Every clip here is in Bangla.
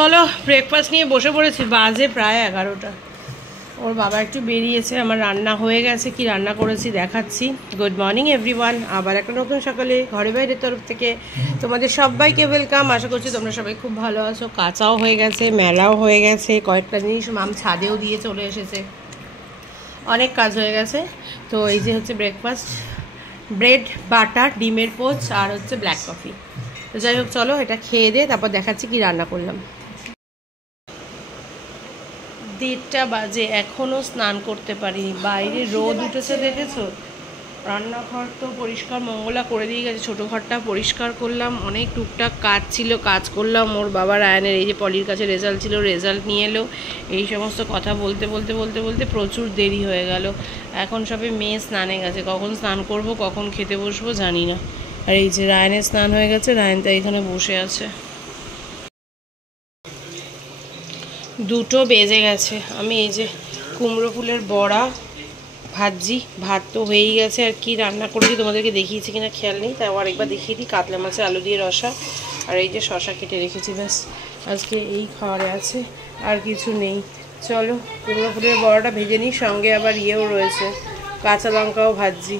চলো ব্রেকফাস্ট নিয়ে বসে পড়েছি, বাজে প্রায় 11টা। ওর বাবা একটু বেরিয়েছে, আমার রান্না হয়ে গেছে, কি রান্না করেছি দেখাচ্ছি। গুড মর্নিং এভরিওয়ান, আবার একটা নতুন সকালে ঘরে বাইরের তরফ থেকে তোমাদের সবাইকে ওয়েলকাম। আশা করছি তোমরা সবাই খুব ভালো আছো। কাঁচাও হয়ে গেছে, মেলাও হয়ে গেছে, কয়েকটা জিনিস মাম ছাদেও দিয়ে চলে এসেছে, অনেক কাজ হয়ে গেছে। তো এই যে হচ্ছে ব্রেকফাস্ট, ব্রেড বাটার, ডিমের পোচ আর হচ্ছে ব্ল্যাক কফি। তো যাই হোক চলো এটা খেয়ে দিয়ে তারপর দেখাচ্ছি কি রান্না করলাম। 1:30 বাজে, এখনও স্নান করতে পারিনি, বাইরে রোদ উঠেছে দেখেছো। রান্নাঘর তো পরিষ্কার মঙ্গলা করে দিয়ে গেছে, ছোটো ঘরটা পরিষ্কার করলাম, অনেক টুকটাক কাজ ছিল, কাজ করলাম। ওর বাবা রায়ানের এই যে পলির কাছে রেজাল্ট ছিল, রেজাল্ট নিয়ে এলো, এই সমস্ত কথা বলতে বলতে বলতে বলতে প্রচুর দেরি হয়ে গেল। এখন সবে মেয়ে স্নানে গেছে, কখন স্নান করব কখন খেতে বসবো জানি না। আর এই যে রায়ানের স্নান হয়ে গেছে, রায়ান তা এখানে বসে আছে। 2টো বেজে গেছে। আমি এই যে কুমড়ো ফুলের বড়া ভাজি, ভাত তো হয়েই গেছে। আর কি রান্না করেছি তোমাদেরকে দেখিয়েছি কিনা খেয়াল নেই, তাও আরেকবার দেখিয়ে দিই। কাতলা মাছের আলু দিয়ে রসা, আর এই যে শশা কেটে রেখেছি, ব্যাস আজকে এই খাওয়ারে আছে, আর কিছু নেই। চলো কুমড়ো ফুলের বড়াটা ভেজে নিই, সঙ্গে আবার ইয়েও রয়েছে, কাঁচা লঙ্কাও ভাজি।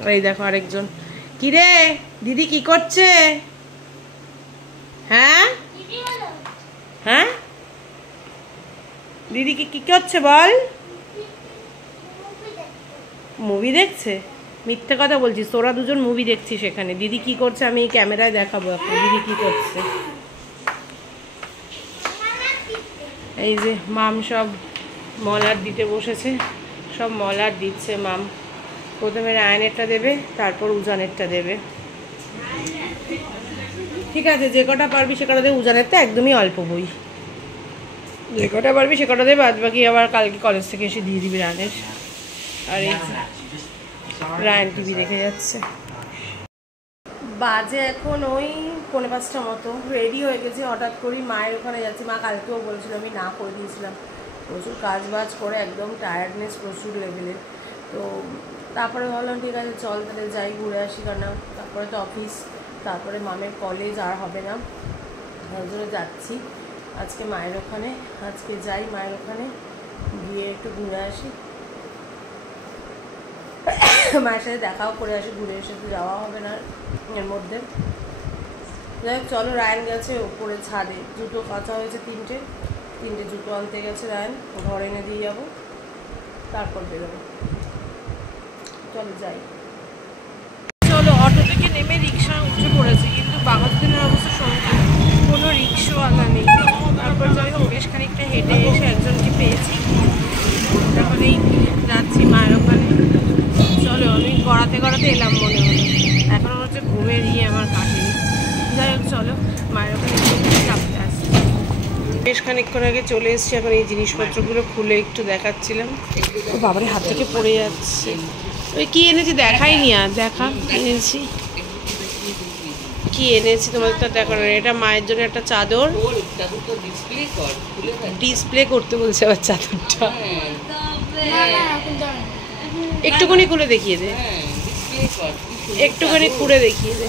আর এই দেখো আরেকজন, কিরে দিদি কি করছে? হ্যাঁ হ্যাঁ দিদি কি করছে বল? মুভি দেখছে? মিথ্যে কথা বলছিস, তোরা দুজন মুভি দেখছিস এখানে। দিদি কি করছে আমি এই ক্যামেরায় দেখাবো এখন, দিদি কি করছে। এই যে মাম সব মলার দিতে বসেছে, সব মলার দিচ্ছে মাম। প্রথমে রায়ানেরটা দেবে, তারপর উজানেরটা দেবে। ঠিক আছে, যে কটা পারবি সে কটা দেবে। উজানেরটা একদমই অল্প বই, যে কটা পারবি সে কটা দেবে, বাদ বাকি আবার কালকে কলেজ থেকে এসে দিয়ে দিবি রায়ানের। আর এই রায়ান টিভি দেখে যাচ্ছে। বাজে এখন ওই 4:45 মতো। রেডি হয়ে গেছি, হঠাৎ করেই মায়ের ওখানে যাচ্ছি। মা কালকেও বলেছিল, আমি না করে দিয়েছিলাম। প্রচুর কাজ বাজ করে একদম টায়ার্ডনেস প্রচুর লেভেলের। তো তারপরে ভাবলাম ঠিক আছে চল তাহলে যাই, ঘুরে আসি, কারণ তারপরে তো অফিস, তারপরে মামের কলেজ, আর হবে না, তার জন্য যাচ্ছি আজকে মায়ের ওখানে। আজকে যাই মায়ের ওখানে, গিয়ে একটু ঘুরে আসি, মায়ের সাথে দেখাও করে আসি, ঘুরে এসে তো যাওয়া হবে না এর মধ্যে। যাই হোক চলো, রায়ান গেছে ওপরে ছাদে, জুতো কাচা হয়েছে, তিনটে জুতো আনতে গেছে রায়ান, ঘরে এনে দিয়ে যাবো, তারপর বেরোবো। চলো যাই। চলো অটো থেকে নেমে রিক্সা উঠে পড়েছে, কিন্তু বাঘাযতীনের অবস্থা সংকট, কোনো রিক্সাওয়ালা নেই। তারপর যাই হোক বেশ খানিকটা হেঁটে এসে একজনকে পেয়েছি, এখন এই যাচ্ছি মায়ের ওখানে। চলো আমি গড়াতে এলাম মনে হলো, এখন হচ্ছে ঘুমের আমার কাটেনি। যাই হোক চলো মায়ের ওখানে চাপতে আসছি। বেশ খানিকক্ষণ আগে চলে এসেছি, এখন এই জিনিসপত্রগুলো খুলে একটু দেখাচ্ছিলাম। ও বাবারে হাত থেকে পড়ে যাচ্ছে। ওই কী এনেছি দেখাইনি, আর দেখা এনেছি, কি এনেছি তোমাদের তো দেখানো। এটা মায়ের জন্য একটা চাদর, ডিসপ্লে করতে বলছে আবার চাদরটা। একটুখানি খুলে দেখিয়ে দে, একটুখানি খুলে দেখিয়ে দে।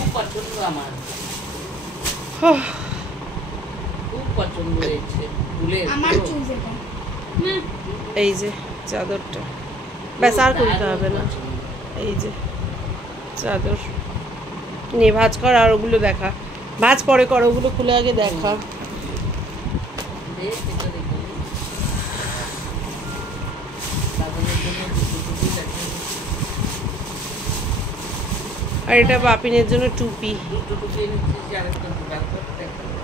এই যে চাদরটা, ব্যাস আর খুলতে হবে না। এই যে চাদর নিয়ে ভাঁজ কর, আর ওগুলো দেখা, ভাঁজ পরে কর, ওগুলো খুলে আগে দেখা। আর এটা বাপিনের জন্য টুপি,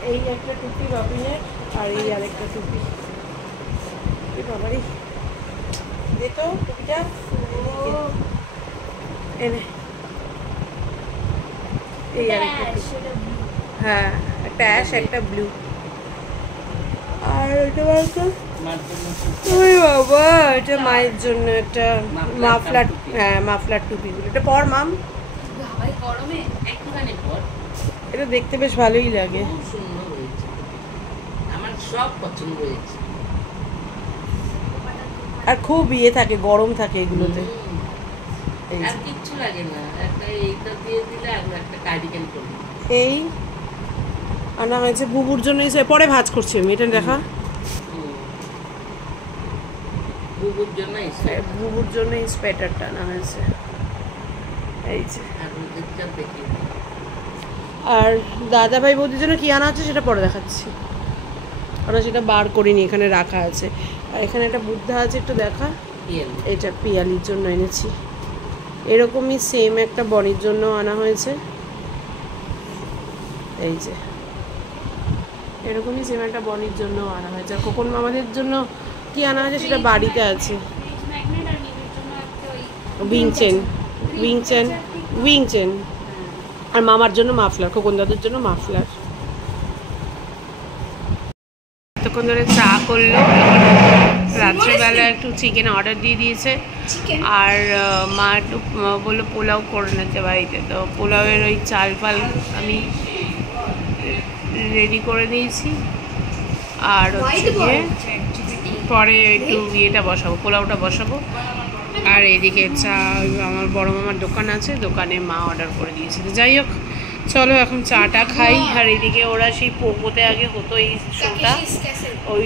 এই একটা টুপি বাপিনের, আর এই আরেকটা টুপি। বাবারি দে তো টুপিটা এনে, এই আরেকটা টুপি, হ্যাঁ একটা অ্যাশ একটা ব্লু। আর এটা বলতো ওই বাবা, এটা মায়ের জন্য একটা মাফলার, হ্যাঁ মাফলার টুপিগুলো। এটা পর মাম, এটা দেখতে বেশ ভালোই লাগে, আমার সব পছন্দ হয়েছে। আর খুব ইয়ে থাকে, গরম থাকে এগুলোতে, আর কিচ্ছু লাগে না। একটা এইটা দিয়ে দিলে আর একটা কার্ডিগান করবে, এই আনা হয়েছে বুবুর জন্য। পরে ভাজ করছি আমি, এটা দেখা। বুবুর জন্য এই সোয়েটারটা আনা হয়েছে, এই যে। আর দাদা ভাই বৌদির জন্য কি আনা আছে সেটা পরে দেখাচ্ছি, আমরা সেটা বার করিনি, এখানে রাখা আছে। আর এখানে একটা বুদ্ধা আছে, একটু দেখা। এটা পিয়ালির জন্য এনেছি। এরকমই সেম একটা বনির জন্য আনা হয়েছে, এই যে এরকমই সেম একটা বনির জন্য আনা হয়েছে। আর খোকন মামাদের জন্য কি আনা হয়েছে সেটা বাড়িতে আছে। উইং চেন, উইং চেন, উইং চেন। আর মামার জন্য মাফলার, খোকন দাদুর জন্য মাফলার। এতক্ষণ ধরে চা করলো, রাত্রেবেলা একটু চিকেন অর্ডার দিয়ে দিয়েছে। আর মা একটু বললো পোলাও করে নিতে বাড়িতে, তো পোলাওয়ের ওই চাল ফাল আমি রেডি করে দিয়েছি। আর হচ্ছে গিয়ে পরে একটু ইয়েটা বসাবো, পোলাওটা বসাবো। আর এদিকে চা, আমার বড় মামার দোকান আছে, দোকানে মা অর্ডার করে দিয়েছে। যাই হোক, চলো এখন চাটা খাই। আর এদিকে ওরা সেই পোকোতে আগে হতো এই শোটা, ওই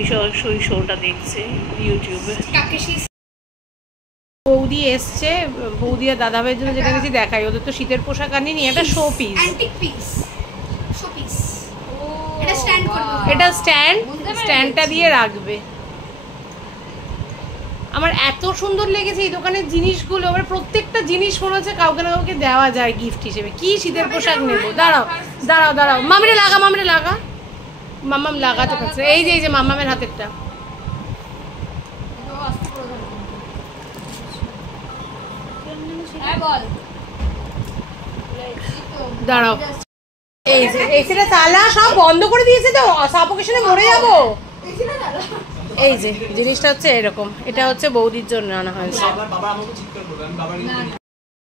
শোটা দেখছে ইউটিউবে। বৌদি এসছে, বৌদি আর দাদা ভাইয়ের জন্য যেটা গেছি দেখাই। ওদের তো শীতের পোশাক আনিনি, এটা শো পিস, এটা স্ট্যান্ডটা দিয়ে রাখবে। আমার এত সুন্দর লেগেছে এই দোকানের জিনিসগুলো। আমার প্রত্যেকটা জিনিস মনে হচ্ছে কাউকে না কাউকে দেওয়া যায় গিফট হিসেবে। কি শীতের পোশাক নেবো, দাঁড়াও দাঁড়াও দাঁড়াও, মামিরে লাগা, মামিরে লাগা, মাম্মাম লাগাতে পারছে। এই যে এই যে মাম্মামের হাতেরটা, দাঁড়াও। এই যে এসিটা চালা সব বন্ধ করে দিয়েছে, তো সাফোকেশনে মরে যাবো। এই যে জিনিসটা হচ্ছে এরকম, এটা হচ্ছে বৌদির জন্য আনা হয়েছে।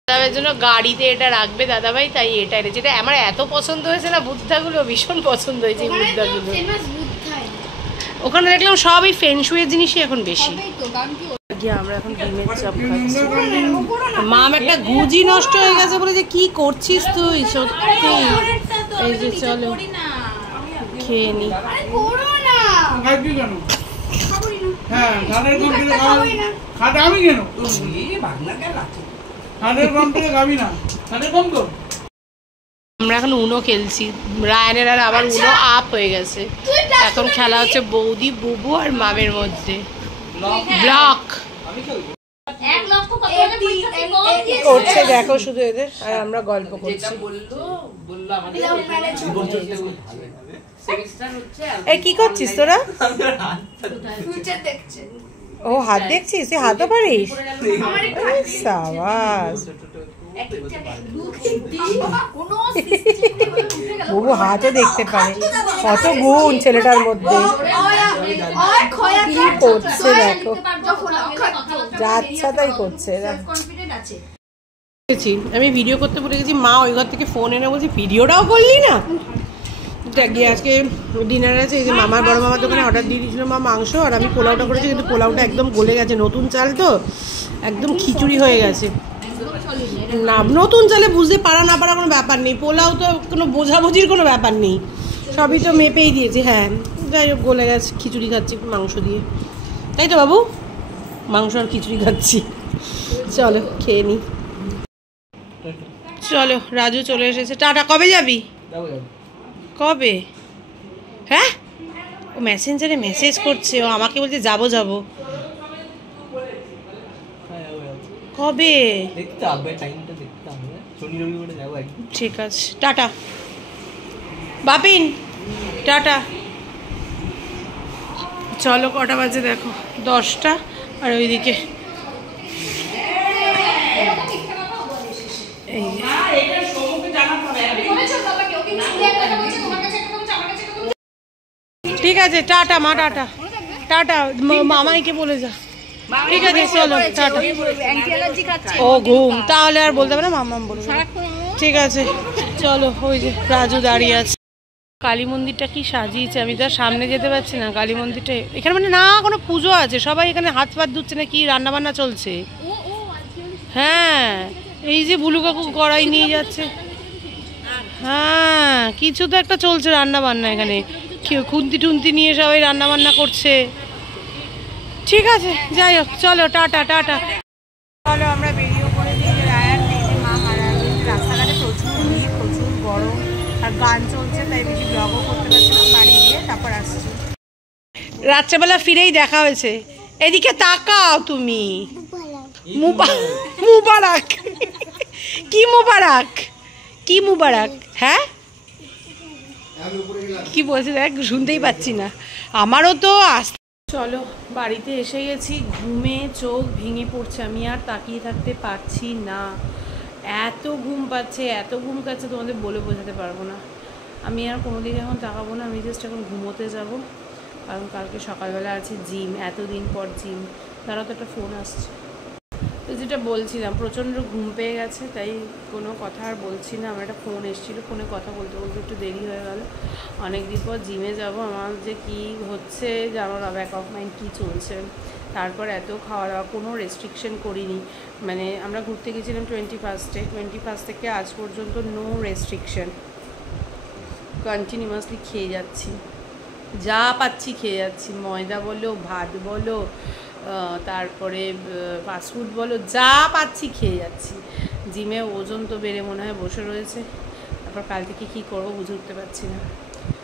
দাদাভাইয়ের জন্য গাড়িতে এটা রাখবে দাদাভাই, তাই এটা এনেছে। এটা আমার এত পছন্দ হয়েছে না, বুদ্ধাগুলো ভীষণ পছন্দ হয়েছে এই বুদ্ধাগুলো। ওখানে দেখলাম সবই ফেনশুয়ের জিনিসই এখন বেশি। আমরা এখন ডিমের চপ খাচ্ছি। মাম একটা গুজি নষ্ট হয়ে গেছে বলে যে কি করছিস তুই, সত্যি। এই যে চলো খেয়ে নি। আমরা এখন উনো খেলছি, রায়ানের আর আবার উনো আপ হয়ে গেছে। এখন খেলা হচ্ছে বৌদি, বুবু আর মামের মধ্যে ব্লক করছে। দেখো শুধু এদের, আর আমরা গল্প করছি। এই কি করছিস তোরা? ও হাত দেখছিস, তুই হাতও পারিস? সাবাস, বুবু হাতও দেখতে পারে, কত গুণ ছেলেটার মধ্যে। কি করছে দেখো, যাচ্ছা তাই করছে। আমি ভিডিও করতে ভুলে গেছি, মা ওই ঘর থেকে ফোন এনে বলছি ভিডিওটাও করলি না। গিয়ে আজকে ডিনার আছে, এই যে মামার বড় মামার দোকানে অর্ডার দিয়ে দিয়েছিল মা মাংস, আর আমি পোলাওটা করেছি, কিন্তু পোলাওটা একদম গলে গেছে। নতুন চাল তো একদম খিচুড়ি হয়ে গেছে। না নতুন চালে বুঝতে পারা না পারা কোনো ব্যাপার নেই, পোলাও তো কোনো বোঝাবুঝির কোনো ব্যাপার নেই, সবই তো মেপেই দিয়েছি। হ্যাঁ যাই হোক, গলে গেছে। খিচুড়ি খাচ্ছি মাংস দিয়ে, তাই তো বাবু? মাংস আর খিচুড়ি খাচ্ছি। চলো খেয়ে নি। চলো, রাজু চলে এসেছে। টাটা। কবে যাবি? কবে? হ্যাঁ, ও মেসেঞ্জারে মেসেজ করছে, ও আমাকে বলছে যাবো যাবো। কবে? ঠিক আছে, টাটা বাপিন, টাটা। চলো কটা বাজে দেখো, 10টা। আর ওইদিকে ঠিক আছে, টাটা মা, টাটা টাটা। মামাইকে বলে যা। ঠিক আছে চলো টাটা। ও ঘুম, তাহলে আর বলতে হবে না, মামাম বলবে। ঠিক আছে চলো। ওই যে রাজু দাঁড়িয়ে আছে। কালী মন্দিরটা কি সাজিয়েছে, আমি তো সামনে যেতে পারছি না। কালী মন্দিরটা এখানে মানে না কোনো পুজো আছে, সবাই এখানে হাত পাত ধুচ্ছে না, কি রান্না বান্না চলছে। হ্যাঁ, এই যে বুলু কাকু কড়াই নিয়ে যাচ্ছে। হ্যাঁ কিছু তো একটা চলছে রান্না বান্না এখানে, খুন্তি টুন্তি নিয়ে সবাই রান্না বান্না করছে। ঠিক আছে যাই হোক, চলো টাটা টাটা। চলো আমরা বেরিয়ে পড়ে দিয়ে রায়ার নেই, মা হারা রাস্তাঘাটে প্রচুর ভিড়, প্রচুর গরম, আর গান চলছে, তাই বেশি ব্লগও করতে পারছিলাম। বাড়ি গিয়ে তারপর আসছি। রাত্রেবেলা ফিরেই দেখা হয়েছে। এদিকে তাকাও তুমি। মুবারক কি মুবারক, কি মুবারক? হ্যাঁ কি বলছে দেখ, শুনতেই পাচ্ছি না। আমারও তো আসতে। চলো বাড়িতে এসে গেছি, ঘুমে চোখ ভেঙে পড়ছে, আমি আর তাকিয়ে থাকতে পারছি না। এত ঘুম পাচ্ছে, এত ঘুম পাচ্ছে তোমাদের বলে বোঝাতে পারবো না। আমি আর কোনো দিকে এখন তাকাবো না, আমি জাস্ট এখন ঘুমোতে যাব, কারণ কালকে সকালবেলা আছে জিম, এতদিন পর জিম। তারা তো একটা ফোন আসছে। তো যেটা বলছিলাম, প্রচণ্ড ঘুম পেয়ে গেছে, তাই কোনো কথা আর বলছি না। আমার একটা ফোন এসেছিলো, ফোনে কথা বলতে বলতে একটু দেরি হয়ে গেল। অনেক দিন পর জিমে যাব, আমার যে কী হচ্ছে জানো না, ব্যাক অফ মাইন্ড কী চলছে। তারপর এত খাওয়া দাওয়া, কোনো রেস্ট্রিকশন করিনি। মানে আমরা ঘুরতে গেছিলাম 21 থেকে আজ পর্যন্ত নো রেস্ট্রিকশন, কন্টিনিউয়াসলি খেয়ে যাচ্ছি, যা পাচ্ছি খেয়ে যাচ্ছি। ময়দা বলো, ভাত বলো, তারপরে ফাস্টফুড বলো, যা পাচ্ছি খেয়ে যাচ্ছি। জিমে ওজন তো বেড়ে মনে হয় বসে রয়েছে। তারপর কাল থেকে কী করবো বুঝে উঠতে পারছি না।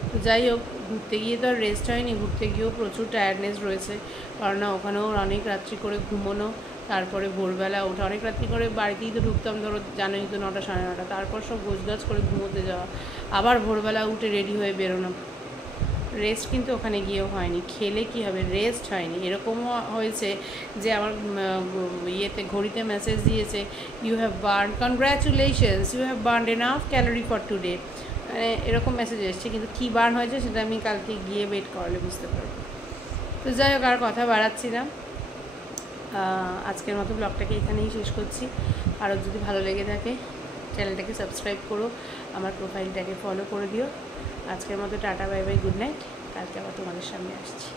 তো যাই হোক, ঘুরতে গিয়ে তো আর রেস্ট হয়নি, ঘুরতে গিয়েও প্রচুর টায়ার্ডনেস রয়েছে, কারণ না ওখানেও অনেক রাত্রি করে ঘুমোনো, তারপরে ভোরবেলা ওঠা, অনেক রাত্রি করে বাড়িতেই তো ঢুকতাম, ধরো জানোই তো 9টা সাড়ে 9টা, তারপর সব গোছগাছ করে ঘুমোতে যাওয়া, আবার ভোরবেলা উঠে রেডি হয়ে বেরোনো। রেস্ট কিন্তু ওখানে গিয়েও হয়নি, খেলে কি হবে, রেস্ট হয়নি। এরকমও হয়েছে যে আমার ইয়েতে ঘড়িতে মেসেজ দিয়েছে, you have burn, congratulations, you have burn enough calorie for today, মানে এরকম মেসেজ এসছে। কিন্তু কী বার্ন হয়েছে সেটা আমি কালকে গিয়ে ওয়েট করলে বুঝতে পারবো। তো যাই হোক, আর কথা বাড়াচ্ছি না, আজকের মতো ব্লগটাকে এখানেই শেষ করছি। আরও যদি ভালো লেগে থাকে চ্যানেলটাকে সাবস্ক্রাইব করো, আমার প্রোফাইলটাকে ফলো করে দিও। আজকের মতো tata, bye bye, good night. কালকে আবার তোমাদের সামনে আসছি।